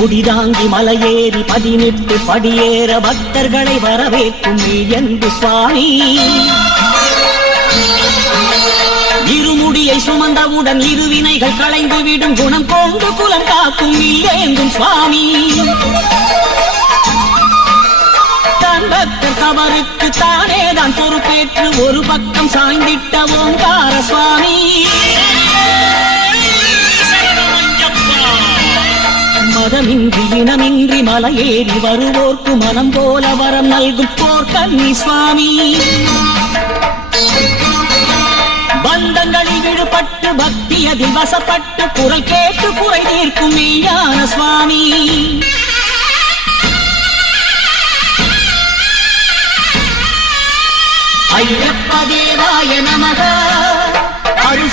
முடிதாங்கி மலையேறி 18 படியேற பக்தர்களை வரவேற்கும் மெய்யன்பு சுவாமி. இருமுடியை சுமந்தவுடன் இருவினைகள் களைந்துவிடும் குணம் கொண்டு குலம் காக்கும் மெய்யேந்தும் சுவாமி. தன் பக்தர் தவறுக்கு தானேதான் பொறுப்பேற்று ஒரு பக்கம் சாய்ந்திட்ட ஓங்கார சுவாமி. மதமின்றி இனமின்றி மலையேறி வருவோர்க்கு மனம் போல வரம் நல்கும் போர்க்கன்னி சுவாமி. பந்தங்களில் விடுபட்டு பக்தியதில் வசப்பட்டு குறை கேட்டு குறை தீர்க்கும் மெய்யான சுவாமி. ஐயப்ப தேவாய நமக அருள்